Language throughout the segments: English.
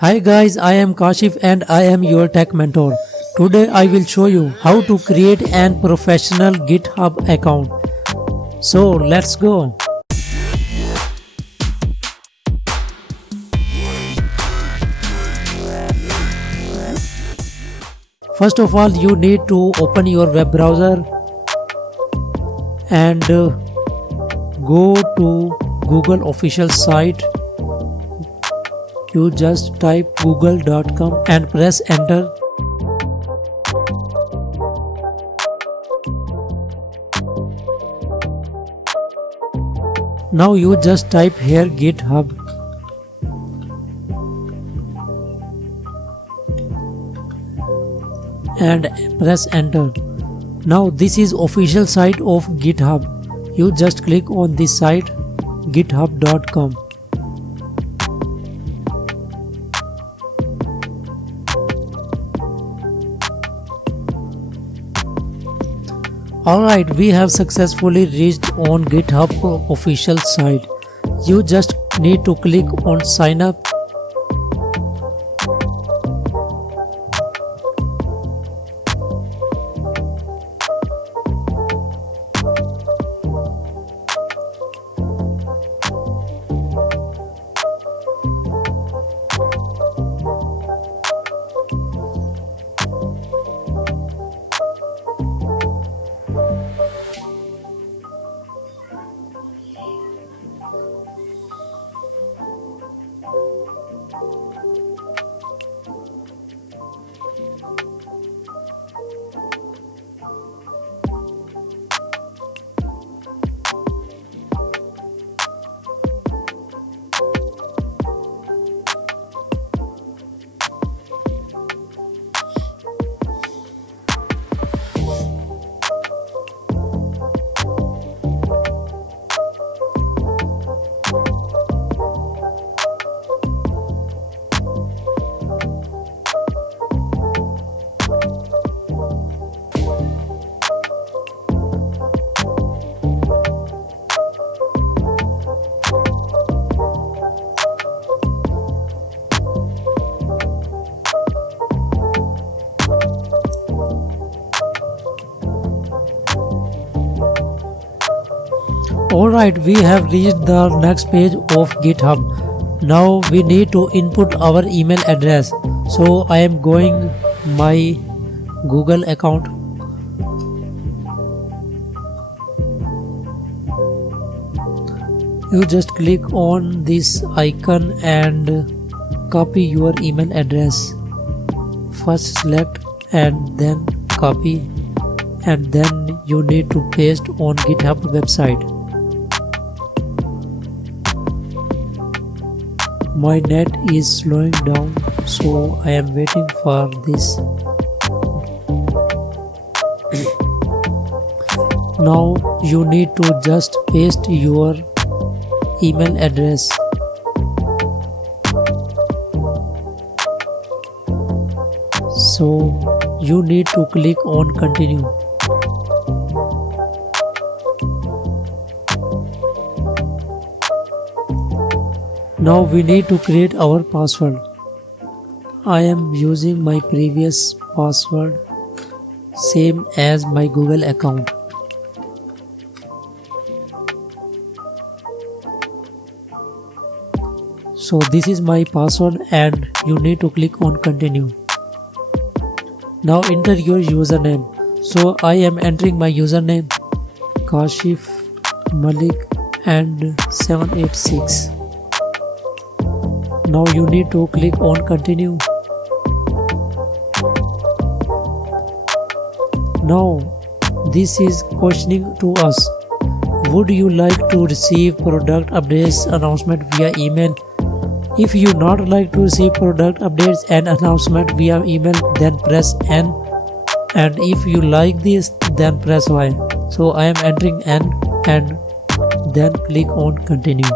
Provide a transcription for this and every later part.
Hi guys, I am Kashif and I am your tech mentor. Today I will show you how to create an professional GitHub account. So let's go. First of all, you need to open your web browser and go to Google official site. You just type google.com and press enter. Now you just type here GitHub and press enter. Now this is official site of GitHub. You just click on this site github.com. Alright, we have successfully reached on GitHub official site. You just need to click on sign up. Alright, we have reached the next page of GitHub. Now we need to input our email address. So I am going my Google account. You just click on this icon and copy your email address. First select and then copy, and then you need to paste on GitHub website. My net is slowing down, so I am waiting for this. Now you need to just paste your email address. So you need to click on continue. Now we need to create our password. I am using my previous password, same as my Google account. So this is my password and you need to click on continue. Now enter your username. So I am entering my username Kashif Malik and 786. Now you need to click on continue. Now this is questioning to us. Would you like to receive product updates announcement via email? If you not like to receive product updates and announcement via email, then press N, and if you like this, then press Y. So I am entering N and then click on continue.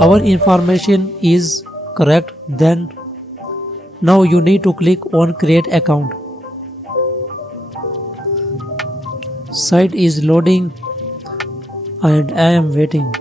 our information is correct, then now you need to click on create account. Site is loading and I am waiting.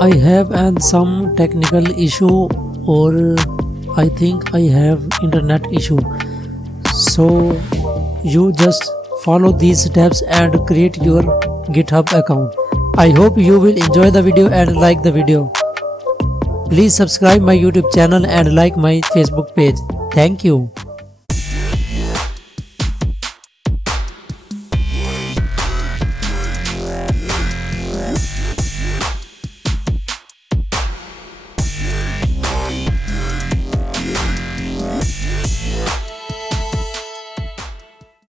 I have some technical issue, or I think I have internet issue. So you just follow these steps and create your GitHub account. I hope you will enjoy the video and like the video. Please subscribe my YouTube channel and like my Facebook page. Thank you.